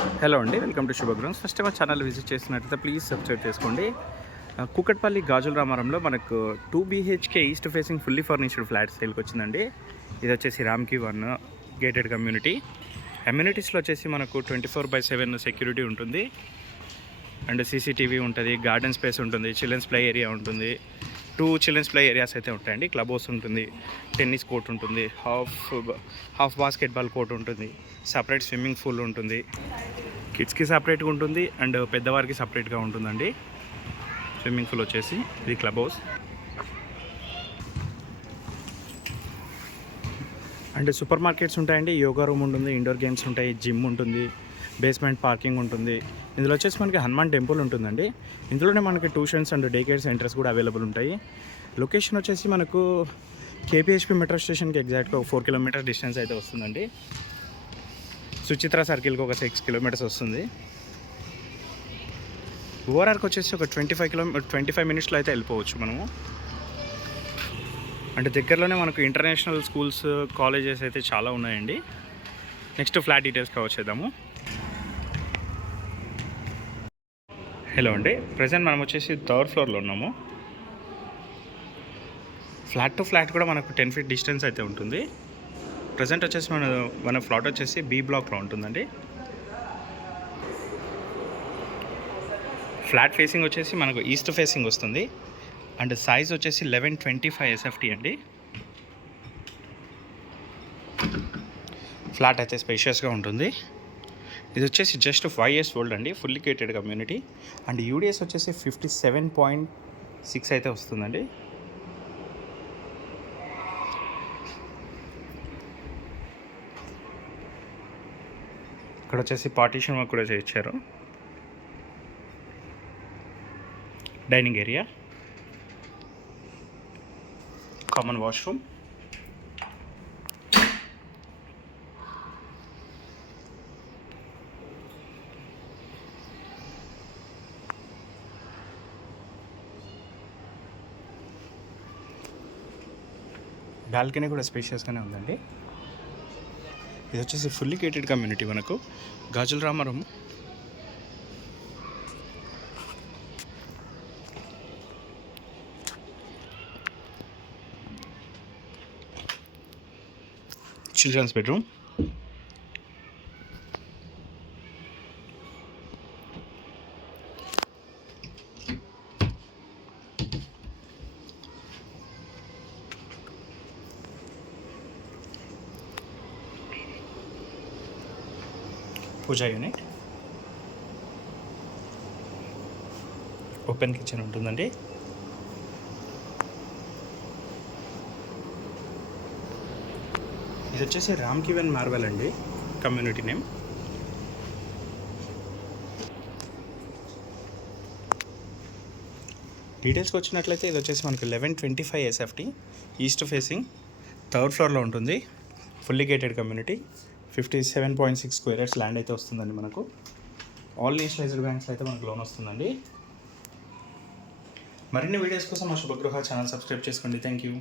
Hello అండి, welcome to శుభగ్రౌండ్స్. First time మా channel visit చేసినట్లయితే ప్లీజ్ సబ్స్క్రైబ్ చేసుకోండి. కూకట్పల్లి గాజుల రామారంలో మనకు 2 BHK east facing fully furnished flat సేల్కి వచ్చిందండి. ఇది వచ్చేసి రామ్కి 1 గేటెడ్ కమ్యూనిటీ. అమ్యూనిటీస్లో వచ్చేసి మనకు 24/7 సెక్యూరిటీ ఉంటుంది అండ్ CCTV ఉంటుంది, గార్డెన్ స్పేస్ ఉంటుంది, చిల్డ్రన్స్ ప్లే ఏరియా ఉంటుంది, 2 చిల్డ్రన్స్ ప్లే ఏరియాస్ అయితే ఉంటాయండి. క్లబ్ హౌస్ ఉంటుంది, టెన్నిస్ కోర్ట్ ఉంటుంది, హాఫ్ బాస్కెట్బాల్ కోర్ట్ ఉంటుంది, సపరేట్ స్విమ్మింగ్ పూల్ ఉంటుంది, కిడ్స్కి సపరేట్గా ఉంటుంది అండ్ పెద్దవారికి సపరేట్గా ఉంటుందండి. స్విమ్మింగ్ పూల్ వచ్చేసి ఇది club house and super markets ఉంటాయండి. యోగా రూమ్ ఉంటుంది, ఇండోర్ గేమ్స్ ఉంటాయి, జిమ్ ఉంటుంది, బేస్మెంట్ పార్కింగ్ ఉంటుంది. ఇందులో వచ్చేసి మనకి హనుమాన్ టెంపుల్ ఉంటుందండి. ఇందులోనే మనకి tuitions and day care centres కూడా అవైలబుల్ ఉంటాయి. లొకేషన్ వచ్చేసి మనకు KPHP మెట్రో స్టేషన్కి ఎగ్జాక్ట్గా 4 కిలోమీటర్ డిస్టెన్స్ అయితే వస్తుందండి. సుచిత్ర సర్కిల్కి ఒక 6 కిలోమీటర్స్ వస్తుంది. ఓఆర్ఆర్కి వచ్చేసి ఒక 25 మినిట్స్లో అయితే వెళ్ళిపోవచ్చు మనము. అంటే దగ్గరలోనే మనకు ఇంటర్నేషనల్ స్కూల్స్, కాలేజెస్ అయితే చాలా ఉన్నాయండి. నెక్స్ట్ ఫ్లాట్ డీటెయిల్స్కి వచ్చేద్దాము. హలో అండి, ప్రజెంట్ మనం వచ్చేసి 3rd ఫ్లోర్లో ఉన్నాము. ఫ్లాట్ టు ఫ్లాట్ కూడా మనకు 10 feet డిస్టెన్స్ అయితే ఉంటుంది. ప్రజెంట్ వచ్చేసి మన ఫ్లాట్ వచ్చేసి B బ్లాక్లో ఉంటుందండి. ఫ్లాట్ ఫేసింగ్ వచ్చేసి మనకు ఈస్ట్ ఫేసింగ్ వస్తుంది అండ్ సైజ్ వచ్చేసి 1125 SFT అండి. ఫ్లాట్ అయితే స్పేషియస్గా ఉంటుంది. ఇది వచ్చేసి జస్ట్ 5 years ఓల్డ్ అండి, fully gated community and UDS వచ్చేసి 57.6 అయితే వస్తుందండి. ఇక్కడ వచ్చేసి పార్టీషన్ వర్క్ కూడా చేయించారు. Dining area, common washroom, balcony కూడా స్పేషియస్గానే ఉందండి. ఇది వచ్చేసి ఫుల్లీ గేటెడ్ కమ్యూనిటీ మనకు గాజుల రామారం. చిల్డ్రన్స్ బెడ్రూమ్, పూజా యూనిట్, ఓపెన్ కిచెన్ ఉంటుందండి. ఇది వచ్చేసి రామ్కి 1 మార్వెల్ అండి కమ్యూనిటీ నేమ్. డీటెయిల్స్కి వచ్చినట్లయితే ఇది వచ్చేసి మనకు 1125 SFT ఈస్ట్ ఫేసింగ్ 3rd ఫ్లోర్లో ఉంటుంది. Fully gated community, 57.6 square acres land అయితే వస్తుందండి మనకు. ఆల్ నేషనలైజ్డ్ బ్యాంక్స్ అయితే మనకు లోన్ వస్తుందండి. మరిన్ని వీడియోస్ కోసం మా శుభగృహ ఛానల్ సబ్స్క్రైబ్ చేసుకోండి. Thank you.